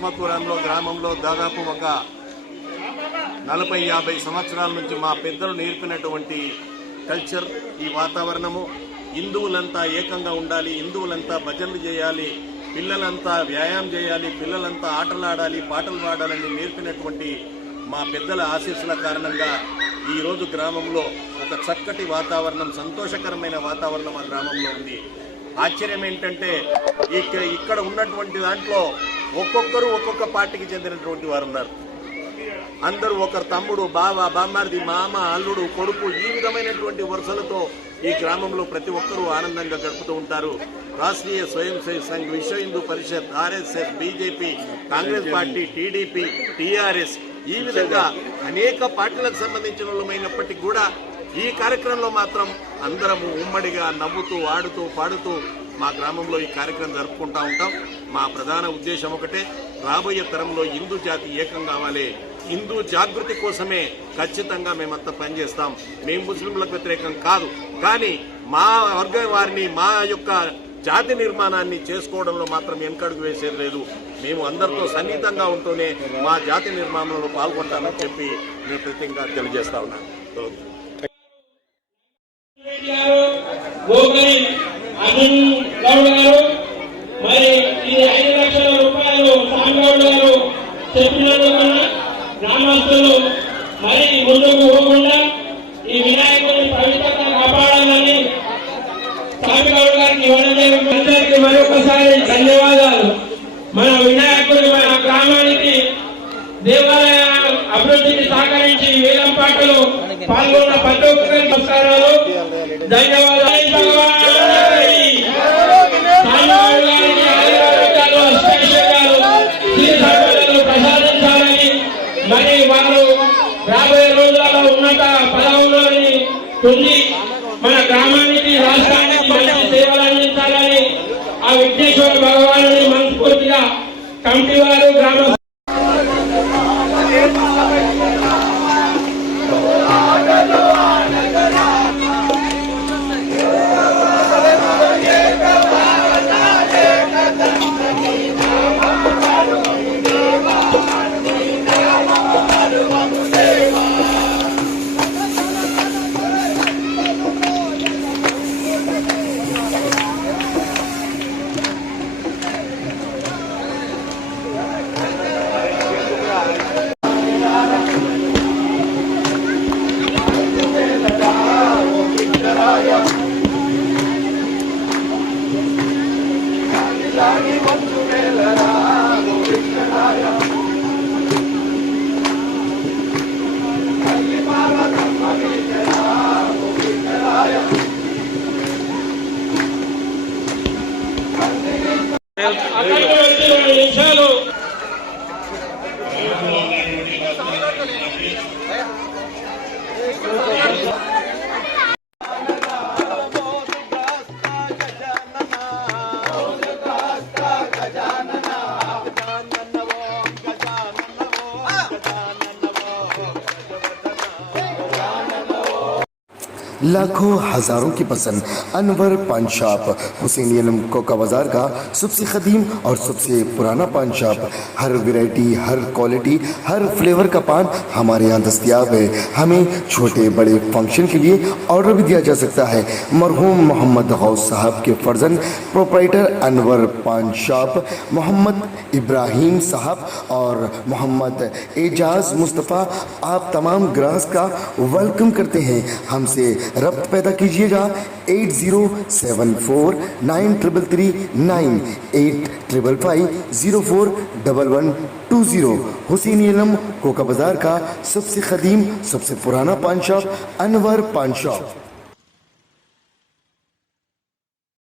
ఆస్మకూరంలో గ్రామంలో దాదాపు ఒక 40-50 సంవత్సరాల నుంచి మా పెద్దలు నేర్పినటువంటి కల్చర్, ఈ వాతావరణము, హిందువులంతా ఏకంగా ఉండాలి, హిందువులంతా భజనలు చేయాలి, పిల్లలంతా వ్యాయామం చేయాలి, పిల్లలంతా ఆటలాడాలి, పాటలు పాడాలని నేర్పినటువంటి మా పెద్దల ఆశీస్సుల కారణంగా ఈరోజు గ్రామంలో ఒక చక్కటి వాతావరణం, సంతోషకరమైన వాతావరణం ఆ గ్రామంలో ఉంది. ఆశ్చర్యం ఏంటంటే ఇక్కడ ఉన్నటువంటి దాంట్లో ఒక్కొక్కరు ఒక్కొక్క పార్టీకి చెందినటువంటి వారు ఉన్నారు. అందరూ ఒకరు తమ్ముడు, బావ, బామ్మారిది, మామ, అల్లుడు, కొడుకు, ఈ విధమైనటువంటి వరుసలతో ఈ గ్రామంలో ప్రతి ఒక్కరూ ఆనందంగా గడుపుతూ ఉంటారు. రాష్ట్రీయ స్వయం Sevak Sangh, Vishwa Hindu Parishad, RSS, BJP, Congress party, TDP, TRS, ఈ విధంగా అనేక పార్టీలకు సంబంధించిన వాళ్ళమైనప్పటికీ కూడా ఈ కార్యక్రమంలో మాత్రం అందరము ఉమ్మడిగా నవ్వుతూ, ఆడుతూ, పాడుతూ మా గ్రామంలో ఈ కార్యక్రమం జరుపుకుంటూ ఉంటాం. మా ప్రధాన ఉద్దేశం ఒకటే, రాబోయే తరంలో హిందూ జాతి ఏకం కావాలి. హిందూ జాగృతి కోసమే ఖచ్చితంగా మేమంతా పనిచేస్తాం. మేము ముస్లింలకు వ్యతిరేకం కాదు, కానీ మా వర్గం వారిని, మా యొక్క జాతి నిర్మాణాన్ని చేసుకోవడంలో మాత్రం వెనకడుగు వేసేది లేదు. మేము అందరితో సన్నిహితంగా ఉంటూనే మా జాతి నిర్మాణంలో పాల్గొంటామని చెప్పి నేను ప్రత్యేకంగా తెలియజేస్తా ఉన్నాను. మరి ఇది 5 లక్షల రూపాయలు సాంగౌడ్ గారు చెప్పినట్టుగా గ్రామస్తులు మరి ముందుకు పోకుండా ఈ వినాయకుడిని పవిత్రంగా కాపాడాలని సాంగౌడ్ గారికి ఇవ్వడం జరిగింది. మరొకసారి ధన్యవాదాలు. మన వినాయకుడి మన గ్రామానికి దేవాలయ అభివృద్ధికి సహకరించి వేలం పాటలు పాల్గొన్న ప్రతి ఒక్కరికి నమస్కారాలు, ధన్యవాదాలు. ప్రసాదించాలని, మరి వారు రాబోయే రోజులలో ఉన్నత పదవులని పొంది మన గ్రామానికి, రాష్ట్రానికి మంచి సేవలు అందించాలని ఆ విఘ్నేశ్వర భగవాను మనస్ఫూర్తిగా కమిటీ వారు గ్రామ लाखों हजारों की पसंद अनवर पान शॉप, हुसैनी आलम कोका बाजार का सबसे कदीम और सबसे पुराना पान शॉप। हर वैरायटी, हर क्वालिटी, हर फ्लेवर का पान हमारे यहाँ दस्तियाब है। हमें छोटे बड़े फंक्शन के लिए ऑर्डर भी दिया जा सकता है। मरहूम मोहम्मद गौस साहब के फर्जंद प्रोप्राइटर अनवर पान शॉप मोहम्मद इब्राहिम साहब और मोहम्मद एजाज मुस्तफ़ा आप तमाम ग्राहक का वेलकम करते हैं। हमसे रब्त पैदा कीजिएगा 80749339 8555041120। हुसैनी आलम कोका बाजार का सबसे कदीम सबसे पुराना पान शॉप अनवर पान शॉप।